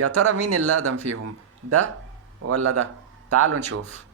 يا ترى مين اللي أقدم فيهم؟ ده ولا ده؟ تعالوا نشوف.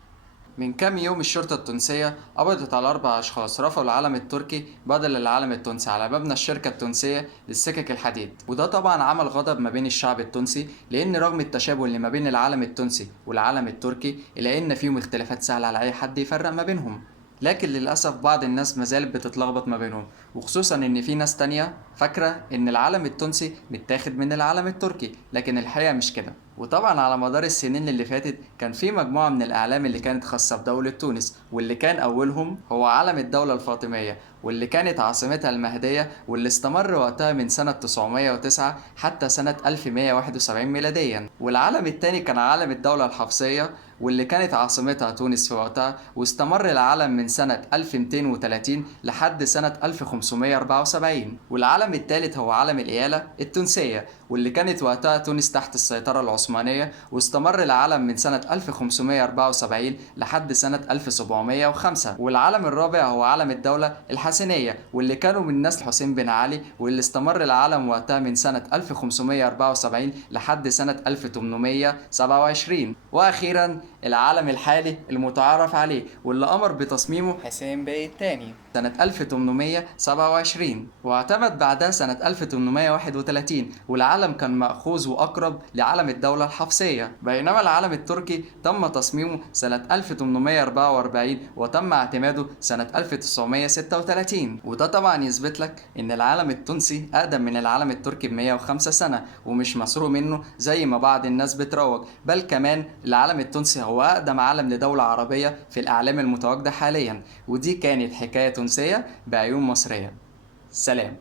من كام يوم الشرطة التونسية قبضت على 4 أشخاص رفعوا العلم التركي بدل العلم التونسي على مبنى الشركة التونسية للسكك الحديد، وده طبعا عمل غضب ما بين الشعب التونسي، لأن رغم التشابه اللي ما بين العلم التونسي والعلم التركي إلا إن فيهم اختلافات سهلة على أي حد يفرق ما بينهم. لكن للأسف بعض الناس مازالت بتتلخبط ما بينهم، وخصوصا إن في ناس تانية فاكرة إن العلم التونسي متاخد من العلم التركي، لكن الحقيقة مش كده. وطبعا على مدار السنين اللي فاتت كان في مجموعة من الأعلام اللي كانت خاصة بدولة تونس، واللي كان أولهم هو علم الدولة الفاطمية، واللي كانت عاصمتها المهدية، واللي استمر وقتها من سنة 909 حتى سنة 1171 ميلاديا. والعلم التاني كان علم الدولة الحفصية، واللي كانت عاصمتها تونس في وقتها، واستمر العلم من سنة 1230 لحد سنة 1574. والعلم الثالث هو علم الإيالة التونسية، واللي كانت وقتها تونس تحت السيطرة العثمانية، واستمر العلم من سنة 1574 لحد سنة 1705. والعلم الرابع هو علم الدولة الحسنية، واللي كانوا من نسل حسين بن علي، واللي استمر العلم وقتها من سنة 1574 لحد سنة 1827. وأخيرا العلم الحالي المتعارف عليه واللي أمر بتصميمه حسين بيه الثاني سنة 1827، واعتمد بعدها سنة 1831. والعلم كان مأخوذ وأقرب لعلم الدولة الحفصية، بينما العلم التركي تم تصميمه سنة 1844 وتم اعتماده سنة 1936. وده طبعا يثبت لك إن العلم التونسي أقدم من العلم التركي ب 105 سنة، ومش مسروق منه زي ما بعض الناس بتروج، بل كمان العلم التونسي هو أقدم علم لدولة عربية في الأعلام المتواجدة حاليا. ودي كانت حكاية تونسية بعيون مصرية. سلام.